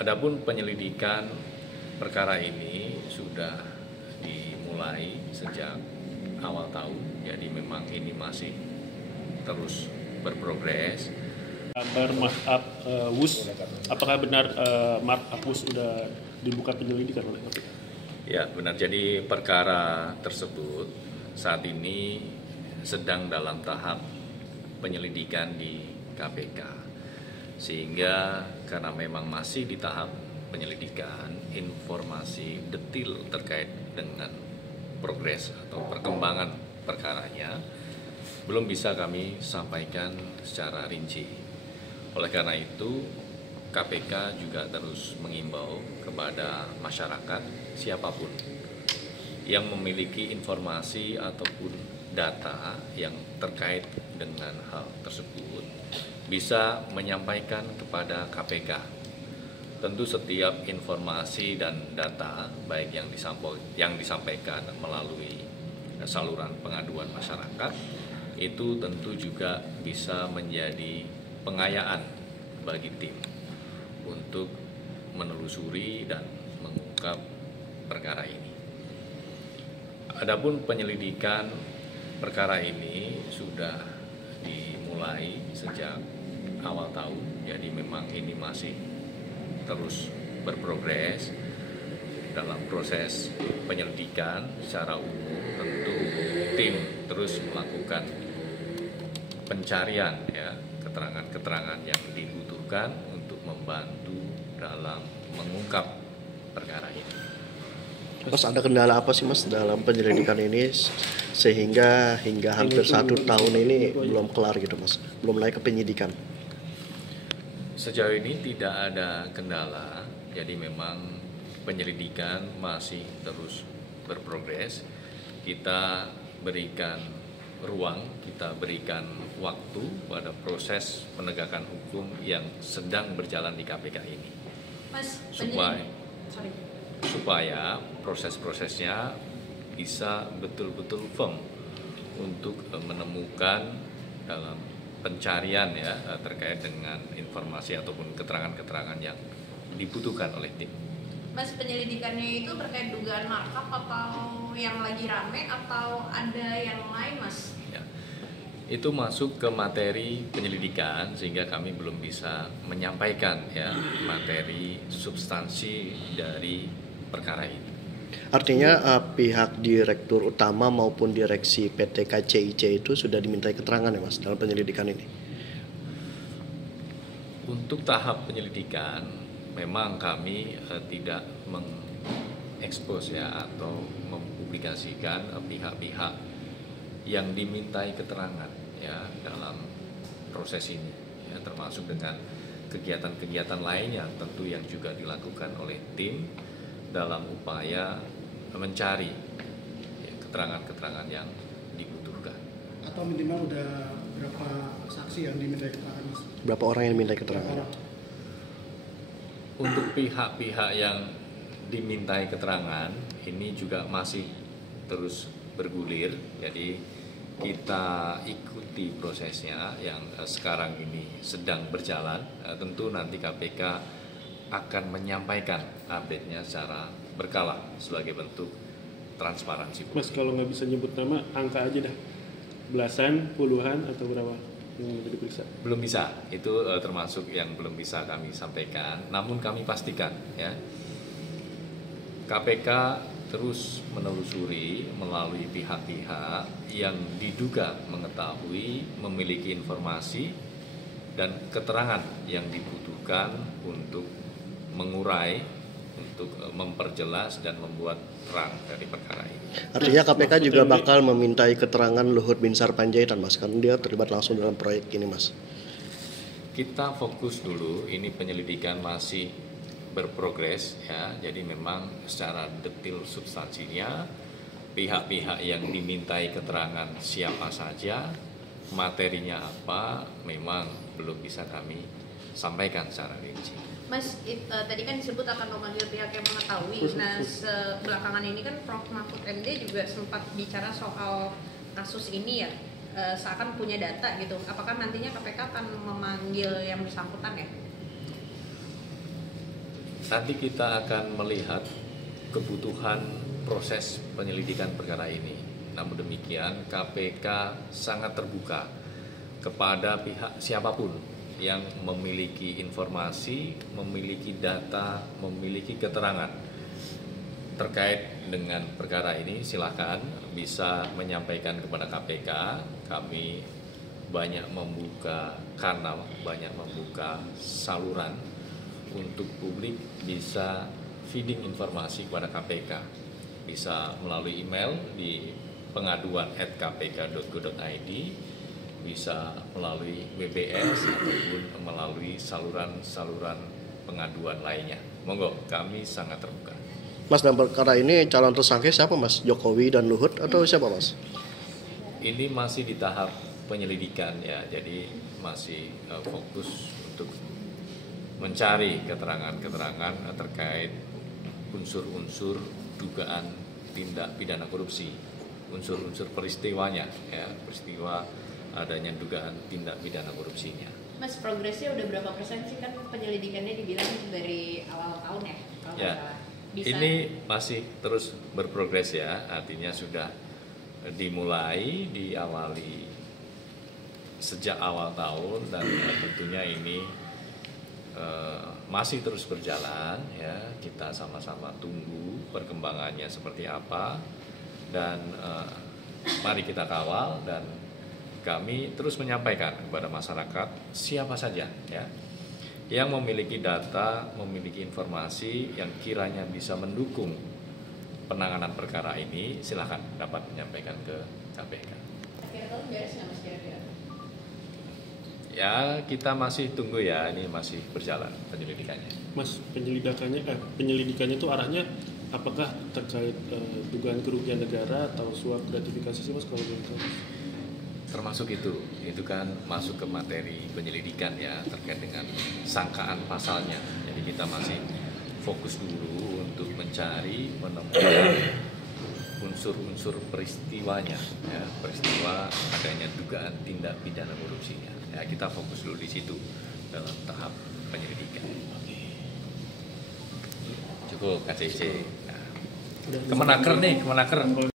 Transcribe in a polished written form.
Adapun penyelidikan perkara ini sudah dimulai sejak awal tahun, jadi memang ini masih terus berprogres. Kabar markup WUS, apakah benar markup WUS sudah dibuka penyelidikan oleh KPK? Ya benar, jadi perkara tersebut saat ini sedang dalam tahap penyelidikan di KPK. Sehingga karena memang masih di tahap penyelidikan, informasi detail terkait dengan progres atau perkembangan perkaranya belum bisa kami sampaikan secara rinci. Oleh karena itu, KPK juga terus mengimbau kepada masyarakat siapapun yang memiliki informasi ataupun data yang terkait dengan hal tersebut bisa menyampaikan kepada KPK. Tentu setiap informasi dan data baik yang disampaikan melalui saluran pengaduan masyarakat itu tentu juga bisa menjadi pengayaan bagi tim untuk menelusuri dan mengungkap perkara ini. Adapun penyelidikan perkara ini sudah dimulai sejak awal tahun, jadi memang ini masih terus berprogres dalam proses penyelidikan. Secara umum tentu tim terus melakukan pencarian ya, keterangan-keterangan yang dibutuhkan untuk membantu dalam mengungkap perkara ini. Mas, ada kendala apa sih Mas dalam penyelidikan ini sehingga hingga hampir 1 tahun ini belum kelar gitu Mas, belum naik ke penyidikan? Sejauh ini tidak ada kendala, jadi memang penyelidikan masih terus berprogres. Kita berikan ruang, kita berikan waktu pada proses penegakan hukum yang sedang berjalan di KPK ini. Mas, supaya proses-prosesnya bisa betul-betul firm untuk menemukan dalam pencarian ya terkait dengan informasi ataupun keterangan-keterangan yang dibutuhkan oleh tim. Mas, penyelidikannya itu terkait dugaan markup atau yang lagi rame atau ada yang lain, Mas? Ya, itu masuk ke materi penyelidikan sehingga kami belum bisa menyampaikan ya materi substansi dari perkara ini. Artinya pihak direktur utama maupun direksi PT KCIC itu sudah dimintai keterangan ya Mas dalam penyelidikan ini? Untuk tahap penyelidikan memang kami tidak mengekspos ya atau mempublikasikan pihak-pihak yang dimintai keterangan ya dalam proses ini ya, termasuk dengan kegiatan-kegiatan lainnya tentu yang juga dilakukan oleh tim dalam upaya mencari ya, keterangan-keterangan yang dibutuhkan. Atau minimal udah berapa saksi yang dimintai keterangan? Berapa orang yang dimintai keterangan? Untuk pihak-pihak yang dimintai keterangan ini juga masih terus bergulir, jadi kita ikuti prosesnya yang sekarang ini sedang berjalan. Tentu nanti KPK akan menyampaikan update-nya secara berkala sebagai bentuk transparansi. Mas, kalau nggak bisa nyebut nama, angka aja dah. Belasan, puluhan, atau berapa yang diperiksa? Belum bisa, itu termasuk yang belum bisa kami sampaikan. Namun kami pastikan ya, KPK terus menelusuri melalui pihak-pihak yang diduga mengetahui, memiliki informasi dan keterangan yang dibutuhkan untuk mengurai, untuk memperjelas dan membuat terang dari perkara ini. Artinya KPK juga bakal memintai keterangan Luhut Binsar Panjaitan Mas, kan dia terlibat langsung dalam proyek ini Mas. Kita fokus dulu, ini penyelidikan masih berprogres ya, jadi memang secara detail substansinya pihak-pihak yang dimintai keterangan siapa saja, materinya apa, memang belum bisa kami sampaikan secara rinci. Mas, tadi kan disebut akan memanggil pihak yang mengetahui. Nah, belakangan ini kan Prof. Mahfud MD juga sempat bicara soal kasus ini ya, seakan punya data gitu. Apakah nantinya KPK akan memanggil yang bersangkutan ya? nanti kita akan melihat kebutuhan proses penyelidikan perkara ini. Namun demikian, KPK sangat terbuka kepada pihak siapapun yang memiliki informasi, memiliki data, memiliki keterangan terkait dengan perkara ini. Silakan bisa menyampaikan kepada KPK. Kami banyak membuka kanal, banyak membuka saluran untuk publik bisa feeding informasi kepada KPK. Bisa melalui email di pengaduan@kpk.go.id, bisa melalui WBS ataupun melalui saluran-saluran pengaduan lainnya. Monggo, kami sangat terbuka. Mas, dalam perkara ini calon tersangka siapa Mas? Jokowi dan Luhut atau siapa Mas? Ini masih di tahap penyelidikan ya, jadi masih fokus untuk mencari keterangan-keterangan terkait unsur-unsur dugaan tindak pidana korupsi, unsur-unsur peristiwanya, ya, peristiwa adanya dugaan tindak pidana korupsinya. Mas, progresnya udah berapa persen sih, kan penyelidikannya dibilang dari awal tahun ya? Kalau Ya, bisa. ini masih terus berprogres ya, artinya sudah dimulai, diawali sejak awal tahun dan tentunya ini masih terus berjalan ya. Kita sama-sama tunggu perkembangannya seperti apa dan mari kita kawal, dan kami terus menyampaikan kepada masyarakat siapa saja ya yang memiliki data, memiliki informasi yang kiranya bisa mendukung penanganan perkara ini, silakan dapat menyampaikan ke KPK. Akhir tahun beres nggak Mas kira-kira? Ya, kita masih tunggu ya, ini masih berjalan penyelidikannya. Mas, penyelidikannya itu arahnya apakah terkait dugaan kerugian negara atau suap gratifikasi sih Mas, kalau boleh tahu? Termasuk itu kan masuk ke materi penyelidikan ya, terkait dengan sangkaan pasalnya. Jadi kita masih fokus dulu untuk mencari, menemukan unsur-unsur peristiwanya ya, peristiwa adanya dugaan tindak pidana korupsinya. Ya, kita fokus dulu di situ dalam tahap penyelidikan. Cukup KCC. Nah, Kemenaker nih, Kemenaker.